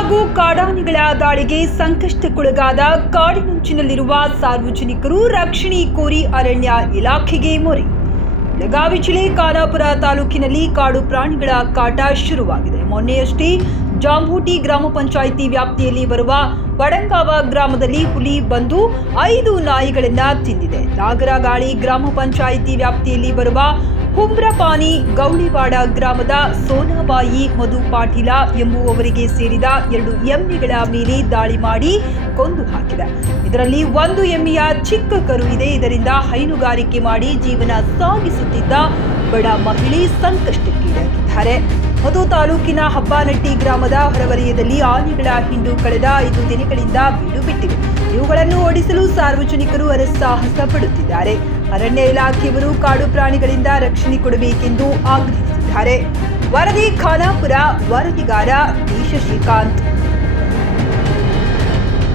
ಹಾಗೂ ಕಾಡಾನೆಗಳ ದಾಳಿಗೆ ಸಂಕಷ್ಟಕ್ಕೊಳಗಾದ ಕಾಡಿನಂಚಿನಲ್ಲಿರುವ ಸಾರ್ವಜನಿಕರು ರಕ್ಷಣೆ ಕೋರಿ ಅರಣ್ಯ ಇಲಾಖೆಗೆ ಮೊರೆ. ಬೆಳಗಾವಿ ಜಿಲ್ಲೆ ಖಾನಾಪುರ ತಾಲೂಕಿನಲ್ಲಿ ಕಾಡು ಪ್ರಾಣಿಗಳ ಕಾಟ ಶುರುವಾಗಿದೆ. ಮೊನ್ನೆಯಷ್ಟೇ ಜಾಂಬೋಟಿ ಗ್ರಾಮ ಪಂಚಾಯಿತಿ ವ್ಯಾಪ್ತಿಯಲ್ಲಿ ಬರುವ ವಡಂಗಾವ ಗ್ರಾಮದಲ್ಲಿ ಹುಲಿ ಬಂದು 5 ನಾಯಿಗಳನ್ನು ತಿಂದಿದೆ. ನಾಗರಗಾಳಿ ಗ್ರಾಮ ಪಂಚಾಯಿತಿ ವ್ಯಾಪ್ತಿಯಲ್ಲಿ ಬರುವ ಹುಮ್ರಪಾನಿ ಗೌಳಿವಾಡ ಗ್ರಾಮದ ಸೋನಾಬಾಯಿ ಮಧು ಪಾಟೀಲ ಎಂಬುವವರಿಗೆ ಸೇರಿದ 2 ಎಮ್ಮೆಗಳ ಮೇಲೆ ದಾಳಿ ಮಾಡಿ ಕೊಂದು ಹಾಕಿದೆ. ಇದರಲ್ಲಿ 1 ಎಮ್ಮೆಯ ಚಿಕ್ಕ ಕರು ಇದೆ. ಇದರಿಂದ ಹೈನುಗಾರಿಕೆ ಮಾಡಿ ಜೀವನ ಸಾಗಿಸುತ್ತಿದ್ದ ಬಡ ಮಹಿಳೆ ಸಂಕಷ್ಟಕ್ಕೀಡಾಗಿದ್ದಾರೆ. ಮಧು ತಾಲೂಕಿನ ಹಬ್ಬನಟ್ಟಿ ಗ್ರಾಮದ ಹೊರವಲಯದಲ್ಲಿ ಆನೆಗಳ ಹಿಂಡು ಕಳೆದ 5 ದಿನಗಳಿಂದ ಬೀಡು ಬಿಟ್ಟಿವೆ. ಇವುಗಳನ್ನು ಓಡಿಸಲು ಸಾರ್ವಜನಿಕರು ಹರಸಾಹಸ ಪಡುತ್ತಿದ್ದಾರೆ. ಅರಣ್ಯ ಇಲಾಖೆಯವರು ಕಾಡು ಪ್ರಾಣಿಗಳಿಂದ ರಕ್ಷಣೆ ಕೊಡಬೇಕೆಂದು ಆಗ್ರಹಿಸಿದ್ದಾರೆ. ವರದಿ ಖಾನಾಪುರ, ವರದಿಗಾರ ಶ್ರೀಕಾಂತ್.